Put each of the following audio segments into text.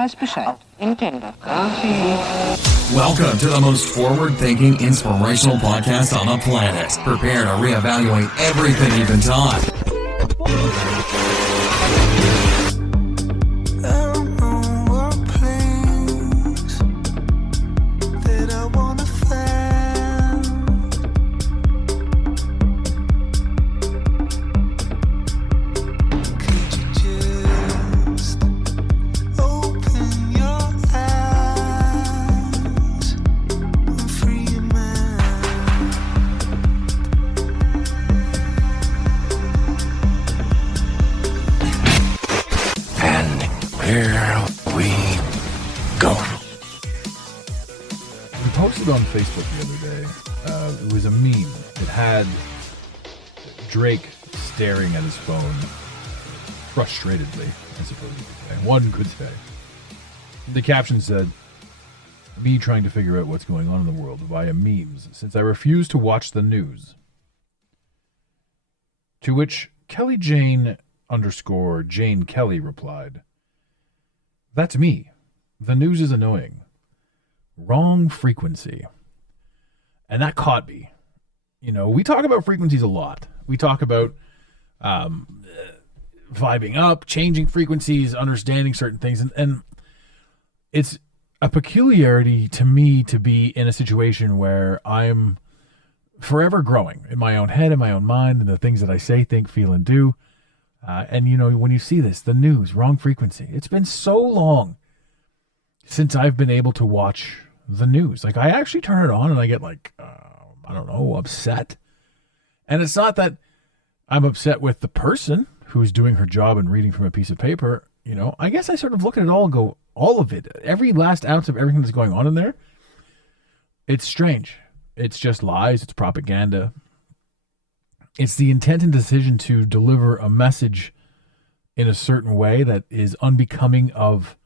weiß Bescheid. Nintendo. Welcome to the most forward-thinking, inspirational podcast on the planet. Prepare to reevaluate everything you've been taught. On Facebook the other day, it was a meme. It had Drake staring at his phone frustratedly, I suppose you could say. One could say. The caption said, "Me trying to figure out what's going on in the world via memes, since I refuse to watch the news." To which Kelly Jane _ Jane Kelly replied, "That's me. The news is annoying. Wrong frequency." And that caught me. You know, we talk about frequencies a lot. We talk about vibing up, changing frequencies, understanding certain things. And it's a peculiarity to me to be in a situation where I'm forever growing in my own head, in my own mind, and the things that I say, think, feel, and do. And, you know, when you see this, the news, wrong frequency. It's been so long since I've been able to watch the news. Like, I actually turn it on and I get like, I don't know, upset. And it's not that I'm upset with the person who's doing her job and reading from a piece of paper. You know, I guess I sort of look at it all and go, all of it, every last ounce of everything that's going on in there. It's strange. It's just lies. It's propaganda. It's the intent and decision to deliver a message in a certain way that is unbecoming of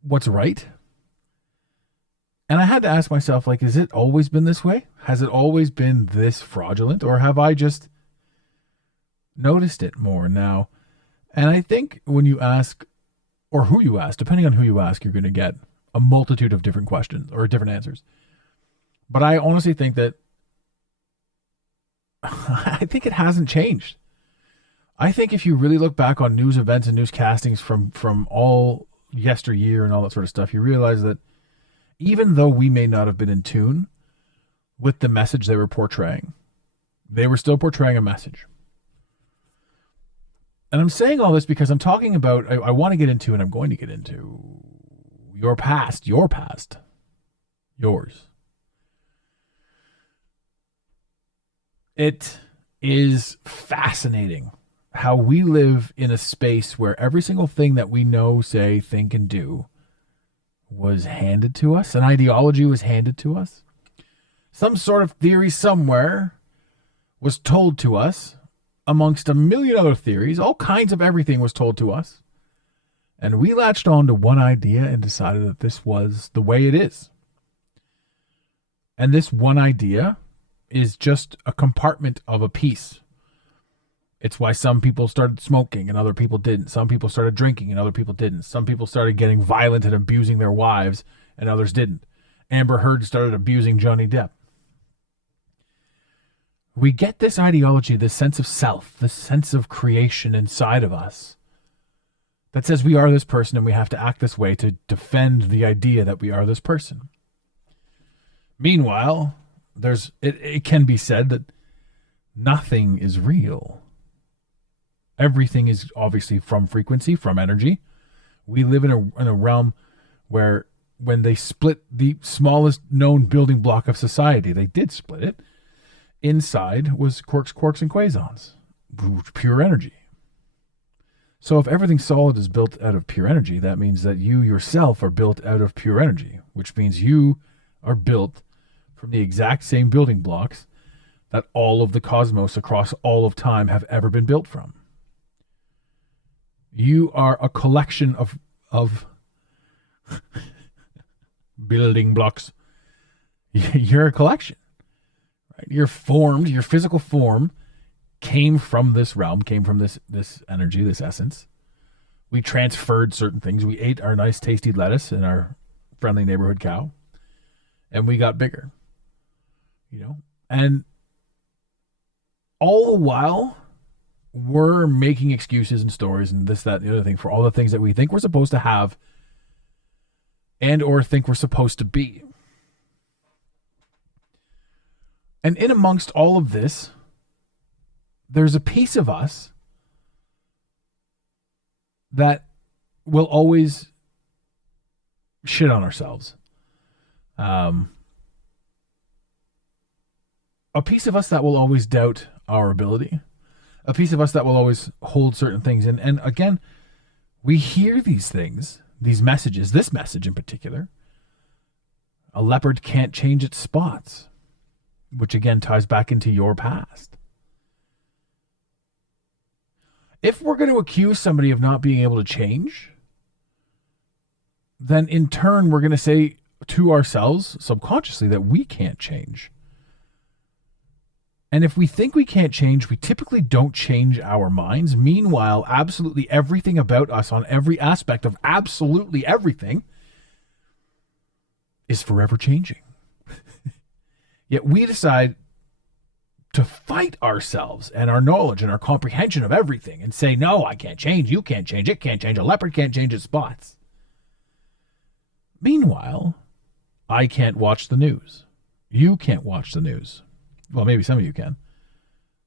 what's right. And I had to ask myself, like, has it always been this way? Has it always been this fraudulent? Or have I just noticed it more now? And I think when you ask, or who you ask, depending on who you ask, you're going to get a multitude of different questions or different answers. But I honestly think that I think it hasn't changed. I think if you really look back on news events and news castings from all yesteryear and all that sort of stuff, you realize that even though we may not have been in tune with the message they were portraying, they were still portraying a message. And I'm saying all this because I'm talking about, I want to get into, and I'm going to get into your past, yours. It is fascinating how we live in a space where every single thing that we know, say, think, and do was handed to us. An ideology was handed to us. Some sort of theory somewhere was told to us amongst a million other theories. All kinds of everything was told to us. And we latched on to one idea and decided that this was the way it is. And this one idea is just a compartment of a piece. It's why some people started smoking and other people didn't. Some people started drinking and other people didn't. Some people started getting violent and abusing their wives and others didn't. Amber Heard started abusing Johnny Depp. We get this ideology, this sense of self, this sense of creation inside of us that says we are this person and we have to act this way to defend the idea that we are this person. Meanwhile, it can be said that nothing is real. Everything is obviously from frequency, from energy. We live in a realm where when they split the smallest known building block of society, they did split it. Inside was quarks, and quasons, pure energy. So if everything solid is built out of pure energy, that means that you yourself are built out of pure energy, which means you are built from the exact same building blocks that all of the cosmos across all of time have ever been built from. You are a collection of building blocks. You're a collection. Right? You're formed, your physical form came from this realm, came from this energy, this essence, We transferred certain things. We ate our nice, tasty lettuce in our friendly neighborhood cow, and we got bigger. And all the while, we're making excuses and stories and this, that, and the other thing for all the things that we think we're supposed to have and or think we're supposed to be. And in amongst all of this, there's a piece of us that will always shit on ourselves. A piece of us that will always doubt our ability. A piece of us that will always hold certain things. And again, we hear these things, these messages, this message in particular. A leopard can't change its spots, which again ties back into your past. If we're going to accuse somebody of not being able to change, then in turn, we're going to say to ourselves subconsciously that we can't change. And if we think we can't change, we typically don't change our minds. Meanwhile, absolutely everything about us on every aspect of absolutely everything is forever changing. Yet we decide to fight ourselves and our knowledge and our comprehension of everything and say, no, I can't change. You can't change. It can't change. A leopard can't change its spots. Meanwhile, I can't watch the news. You can't watch the news. Well, maybe some of you can.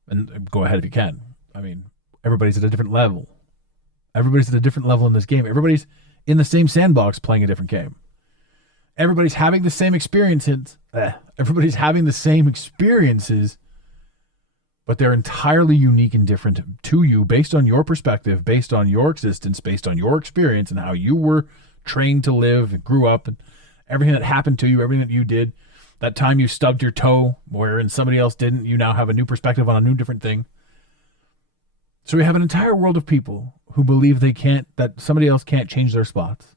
And go ahead if you can. I mean, everybody's at a different level. Everybody's at a different level in this game. Everybody's in the same sandbox playing a different game. Everybody's having the same experiences. Everybody's having the same experiences, but they're entirely unique and different to you based on your perspective, based on your existence, based on your experience and how you were trained to live and grew up and everything that happened to you, everything that you did. That time you stubbed your toe wherein somebody else didn't, you now have a new perspective on a new different thing. So we have an entire world of people who believe that somebody else can't change their spots.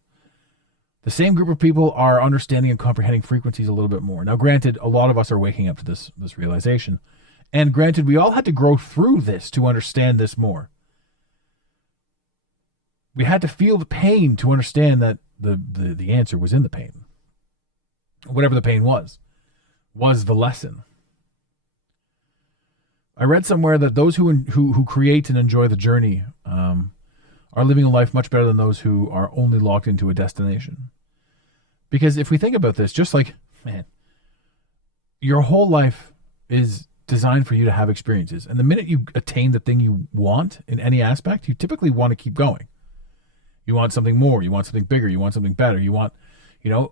The same group of people are understanding and comprehending frequencies a little bit more. Now, granted, a lot of us are waking up to this realization. And granted, we all had to grow through this to understand this more. We had to feel the pain to understand that the answer was in the pain. Whatever the pain was the lesson. I read somewhere that those who create and enjoy the journey are living a life much better than those who are only locked into a destination. Because if we think about this, just like, man, your whole life is designed for you to have experiences. And the minute you attain the thing you want in any aspect, you typically want to keep going. You want something more. You want something bigger. You want something better. You want,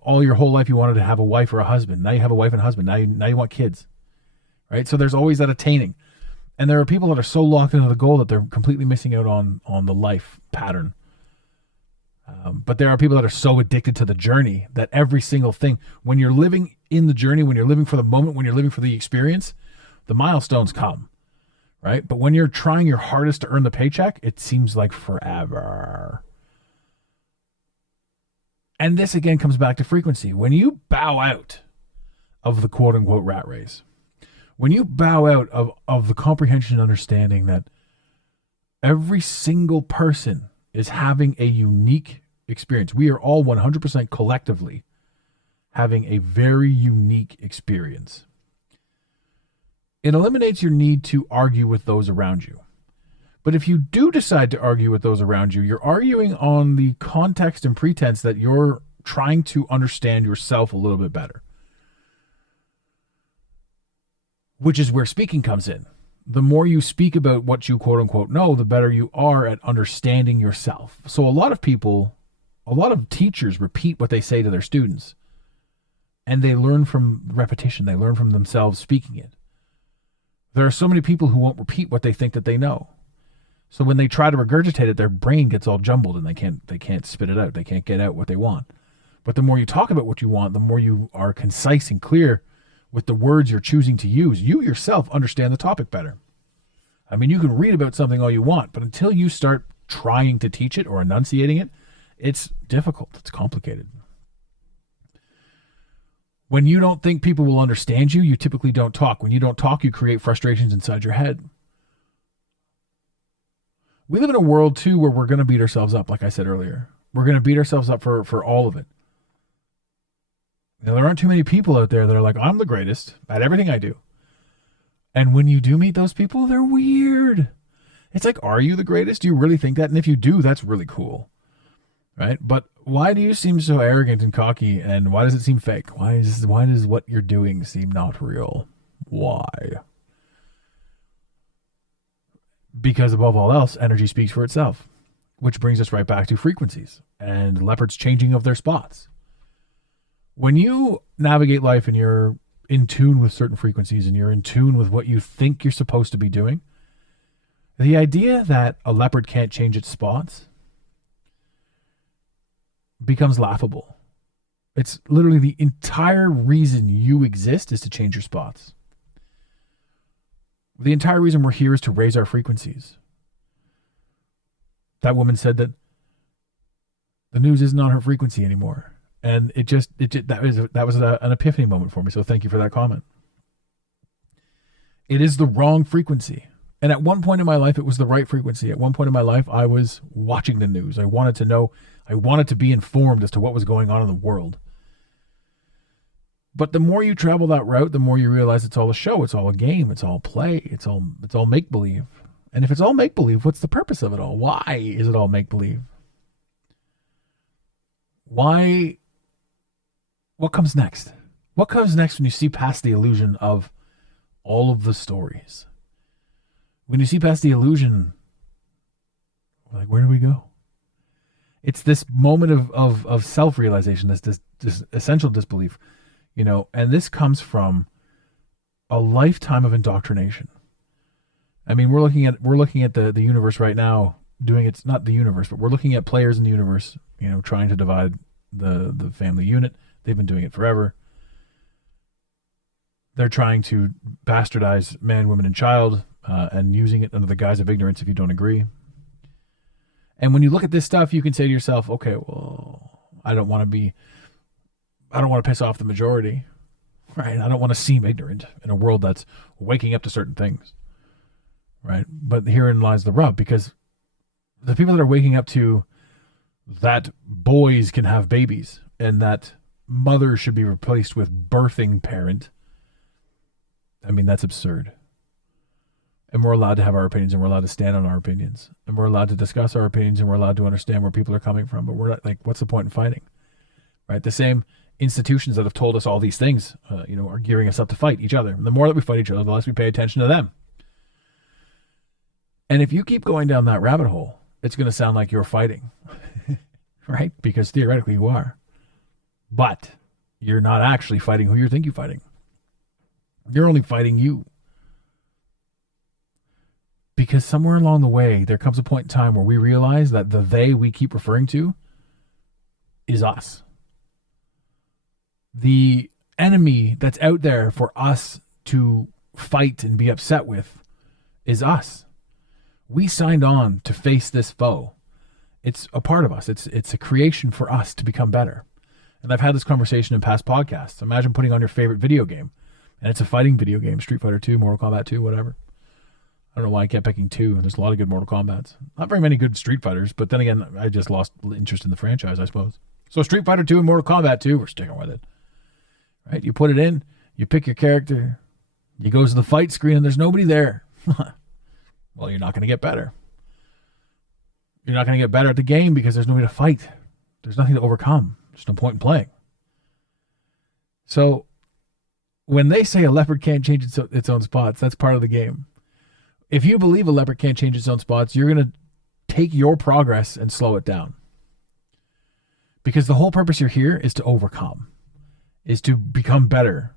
all your whole life you wanted to have a wife or a husband. Now you have a wife and a husband. Now you want kids, right? So there's always that attaining. And there are people that are so locked into the goal that they're completely missing out on the life pattern. But there are people that are so addicted to the journey that every single thing, when you're living in the journey, when you're living for the moment, when you're living for the experience, the milestones come, right? But when you're trying your hardest to earn the paycheck, it seems like forever. And this again comes back to frequency. When you bow out of the quote unquote rat race, when you bow out of the comprehension and understanding that every single person is having a unique experience. We are all 100% collectively having a very unique experience. It eliminates your need to argue with those around you. But if you do decide to argue with those around you, you're arguing on the context and pretense that you're trying to understand yourself a little bit better. Which is where speaking comes in. The more you speak about what you quote unquote know, the better you are at understanding yourself. So a lot of teachers repeat what they say to their students. And they learn from repetition. They learn from themselves speaking it. There are so many people who won't repeat what they think that they know. So when they try to regurgitate it, their brain gets all jumbled and they can't spit it out. They can't get out what they want. But the more you talk about what you want, the more you are concise and clear with the words you're choosing to use. You yourself understand the topic better. I mean, you can read about something all you want, but until you start trying to teach it or enunciating it, it's difficult. It's complicated. When you don't think people will understand you, you typically don't talk. When you don't talk, you create frustrations inside your head. We live in a world, too, where we're going to beat ourselves up, like I said earlier. We're going to beat ourselves up for all of it. Now, there aren't too many people out there that are like, I'm the greatest at everything I do. And when you do meet those people, they're weird. It's like, are you the greatest? Do you really think that? And if you do, that's really cool. Right? But why do you seem so arrogant and cocky? And why does it seem fake? Why does what you're doing seem not real? Why? Because above all else, energy speaks for itself, which brings us right back to frequencies and leopards changing of their spots. When you navigate life and you're in tune with certain frequencies and you're in tune with what you think you're supposed to be doing, the idea that a leopard can't change its spots becomes laughable. It's literally the entire reason you exist is to change your spots. The entire reason we're here is to raise our frequencies. That woman said that the news isn't on her frequency anymore. And that was an epiphany moment for me. So thank you for that comment. It is the wrong frequency. And at one point in my life, it was the right frequency. At one point in my life, I was watching the news. I wanted to know. I wanted to be informed as to what was going on in the world. But the more you travel that route, the more you realize it's all a show. It's all a game. It's all play. It's all make-believe. And if it's all make-believe, what's the purpose of it all? Why is it all make-believe? Why? What comes next? What comes next when you see past the illusion of all of the stories? When you see past the illusion, like, where do we go? It's this moment of self-realization, this essential disbelief, and this comes from a lifetime of indoctrination. I mean, we're looking at the universe right now, doing it's not the universe, but we're looking at players in the universe, trying to divide the family unit. They've been doing it forever. They're trying to bastardize man, woman, and child, and using it under the guise of ignorance if you don't agree. And when you look at this stuff, you can say to yourself, okay, well, I don't want to piss off the majority, right? I don't want to seem ignorant in a world that's waking up to certain things, right? But herein lies the rub, because the people that are waking up to that boys can have babies and that mother should be replaced with birthing parent, I mean, that's absurd. And we're allowed to have our opinions, and we're allowed to stand on our opinions, and we're allowed to discuss our opinions, and we're allowed to understand where people are coming from. But we're not, like, what's the point in fighting, right? The same institutions that have told us all these things, are gearing us up to fight each other. And the more that we fight each other, the less we pay attention to them. And if you keep going down that rabbit hole, it's going to sound like you're fighting, right? Because theoretically you are. But you're not actually fighting who you think you're fighting. You're only fighting you. Because somewhere along the way, there comes a point in time where we realize that the they we keep referring to is us. The enemy that's out there for us to fight and be upset with is us. We signed on to face this foe. It's a part of us. It's a creation for us to become better. And I've had this conversation in past podcasts. Imagine putting on your favorite video game, and it's a fighting video game, Street Fighter 2, Mortal Kombat 2, whatever. I don't know why I kept picking 2. There's a lot of good Mortal Kombats. Not very many good Street Fighters, but then again, I just lost interest in the franchise, I suppose. So Street Fighter 2 and Mortal Kombat 2, we're sticking with it. Right? You put it in, you pick your character, you go to the fight screen, and there's nobody there. Well, you're not going to get better. You're not going to get better at the game because there's nobody to fight. There's nothing to overcome. There's no point in playing. So when they say a leopard can't change its own spots, that's part of the game. If you believe a leopard can't change its own spots, you're going to take your progress and slow it down. Because the whole purpose you're here is to overcome, is to become better,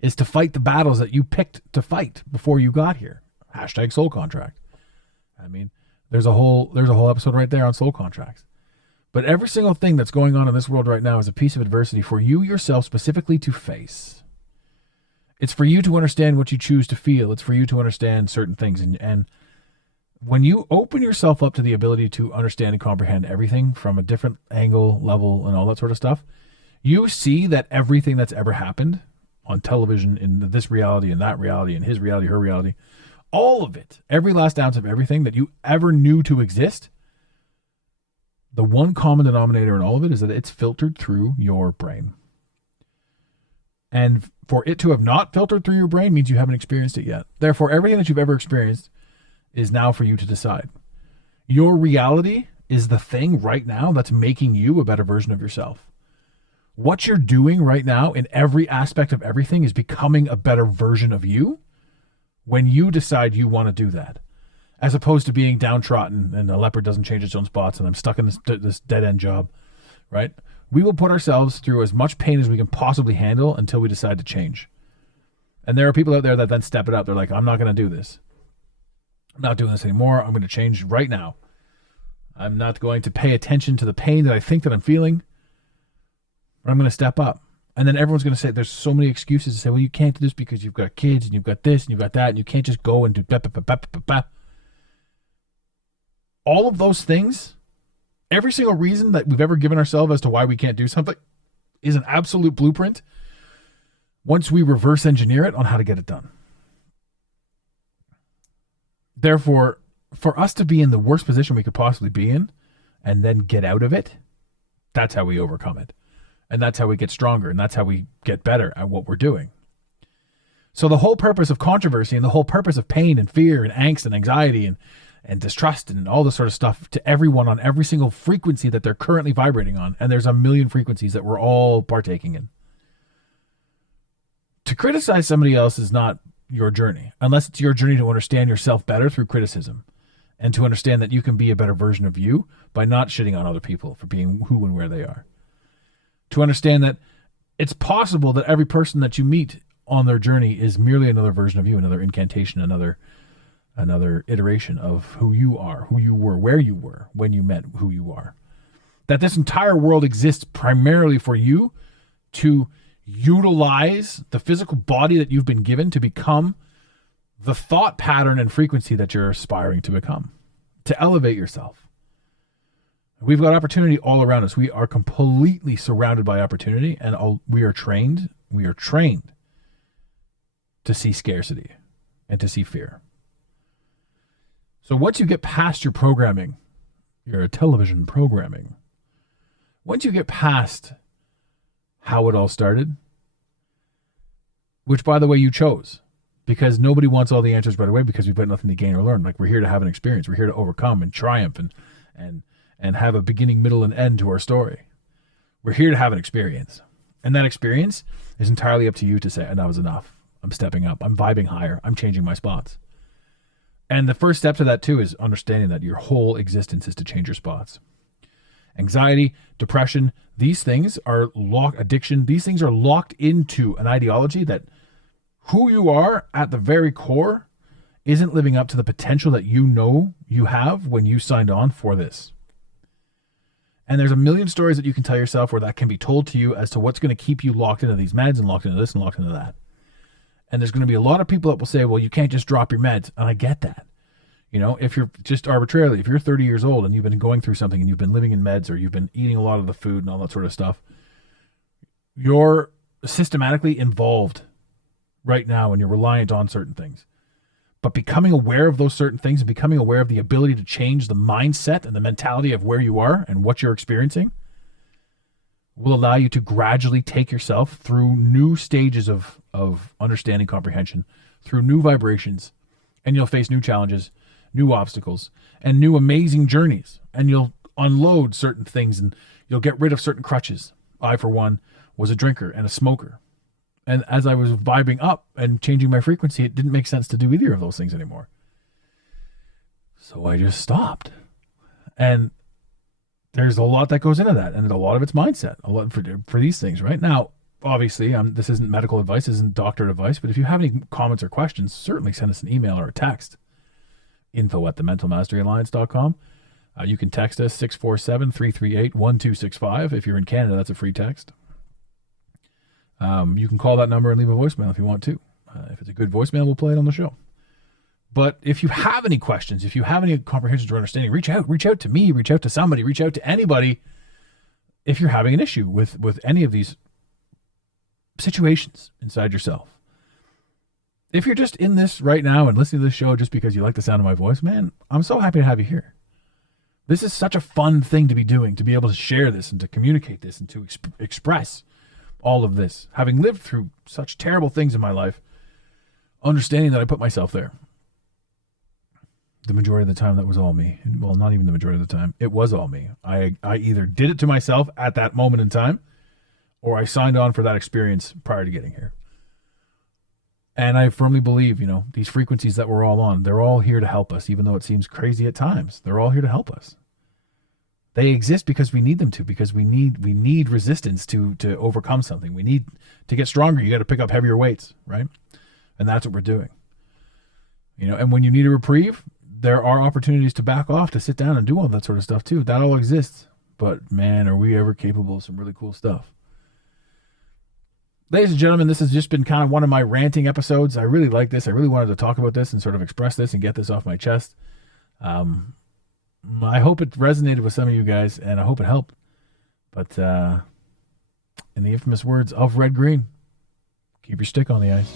is to fight the battles that you picked to fight before you got here. Hashtag soul contract. I mean, there's a whole episode right there on soul contracts. But every single thing that's going on in this world right now is a piece of adversity for you yourself specifically to face. It's for you to understand what you choose to feel. It's for you to understand certain things. And when you open yourself up to the ability to understand and comprehend everything from a different angle, level, and all that sort of stuff, you see that everything that's ever happened on television, in this reality and that reality and his reality, her reality, all of it, every last ounce of everything that you ever knew to exist, the one common denominator in all of it is that it's filtered through your brain. And for it to have not filtered through your brain means you haven't experienced it yet. Therefore, everything that you've ever experienced is now for you to decide. Your reality is the thing right now that's making you a better version of yourself. What you're doing right now in every aspect of everything is becoming a better version of you when you decide you want to do that, as opposed to being downtrodden and a leopard doesn't change its own spots and I'm stuck in this dead-end job, right? We will put ourselves through as much pain as we can possibly handle until we decide to change. And there are people out there that then step it up. They're like, I'm not going to do this. I'm not doing this anymore. I'm going to change right now. I'm not going to pay attention to the pain that I think that I'm feeling. But I'm going to step up. And then everyone's going to say, there's so many excuses to say, well, you can't do this because you've got kids and you've got this and you've got that and you can't just go and do blah, blah, blah, blah, blah, blah. All of those things, every single reason that we've ever given ourselves as to why we can't do something is an absolute blueprint once we reverse engineer it on how to get it done. Therefore, for us to be in the worst position we could possibly be in and then get out of it, that's how we overcome it. And that's how we get stronger. And that's how we get better at what we're doing. So the whole purpose of controversy and the whole purpose of pain and fear and angst and anxiety and distrust and all this sort of stuff to everyone on every single frequency that they're currently vibrating on. And there's a million frequencies that we're all partaking in. To criticize somebody else is not your journey, unless it's your journey to understand yourself better through criticism and to understand that you can be a better version of you by not shitting on other people for being who and where they are. To understand that it's possible that every person that you meet on their journey is merely another version of you, another incantation, another iteration of who you are, who you were, where you were when you met who you are. That this entire world exists primarily for you to utilize the physical body that you've been given to become the thought pattern and frequency that you're aspiring to become, to elevate yourself. We've got opportunity all around us. We are completely surrounded by opportunity, and we are trained to see scarcity and to see fear. So once you get past your programming, your television programming, once you get past how it all started, which, by the way, you chose, because nobody wants all the answers right away because we've got nothing to gain or learn. Like, we're here to have an experience. We're here to overcome and triumph and have a beginning, middle, and end to our story. We're here to have an experience. And that experience is entirely up to you to say, enough is enough. I'm stepping up. I'm vibing higher. I'm changing my spots. And the first step to that, too, is understanding that your whole existence is to change your spots. Anxiety, depression, these things are addiction. These things are locked into an ideology that who you are at the very core isn't living up to the potential that you know you have when you signed on for this. And there's a million stories that you can tell yourself where that can be told to you as to what's going to keep you locked into these meds and locked into this and locked into that. And there's going to be a lot of people that will say, well, you can't just drop your meds. And I get that. You know, if you're just arbitrarily, if you're 30 years old and you've been going through something and you've been living in meds or you've been eating a lot of the food and all that sort of stuff, you're systematically involved right now and you're reliant on certain things. But becoming aware of those certain things and becoming aware of the ability to change the mindset and the mentality of where you are and what you're experiencing will allow you to gradually take yourself through new stages of understanding, comprehension, through new vibrations, and you'll face new challenges, new obstacles, and new amazing journeys. And you'll unload certain things and you'll get rid of certain crutches. I, for one, was a drinker and a smoker. And as I was vibing up and changing my frequency, it didn't make sense to do either of those things anymore. So I just stopped. And there's a lot that goes into that. And a lot of it's mindset, a lot for these things, right? Now, obviously, this isn't medical advice, this isn't doctor advice, but if you have any comments or questions, certainly send us an email or a text. info@thementalmasteryalliance.com. You can text us 647-338-1265. If you're in Canada, that's a free text. You can call that number and leave a voicemail if you want to. If it's a good voicemail, we'll play it on the show. But if you have any questions, if you have any comprehensions or understanding, reach out to me, reach out to somebody, reach out to anybody. If you're having an issue with any of these situations inside yourself, if you're just in this right now and listening to this show just because you like the sound of my voice, man, I'm so happy to have you here. This is such a fun thing to be doing, to be able to share this and to communicate this and to express all of this. Having lived through such terrible things in my life, understanding that I put myself there. The majority of the time, that was all me. Well, not even the majority of the time. It was all me. I either did it to myself at that moment in time, or I signed on for that experience prior to getting here. And I firmly believe, these frequencies that we're all on, they're all here to help us, even though it seems crazy at times. They're all here to help us. They exist because we need them to, because we need resistance to overcome something. We need to get stronger. You got to pick up heavier weights, right? And that's what we're doing. And when you need a reprieve, there are opportunities to back off, to sit down and do all that sort of stuff too. That all exists. But man, are we ever capable of some really cool stuff. Ladies and gentlemen, this has just been kind of one of my ranting episodes. I really like this. I really wanted to talk about this and sort of express this and get this off my chest. I hope it resonated with some of you guys, and I hope it helped. But in the infamous words of Red Green, keep your stick on the ice.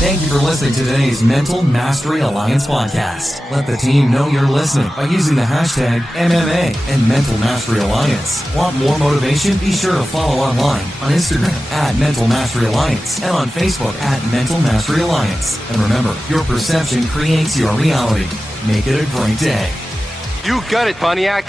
Thank you for listening to today's Mental Mastery Alliance podcast. Let the team know you're listening by using the hashtag MMA and Mental Mastery Alliance. Want more motivation? Be sure to follow online on Instagram at Mental Mastery Alliance and on Facebook at Mental Mastery Alliance. And remember, your perception creates your reality. Make it a great day. You got it, Pontiac.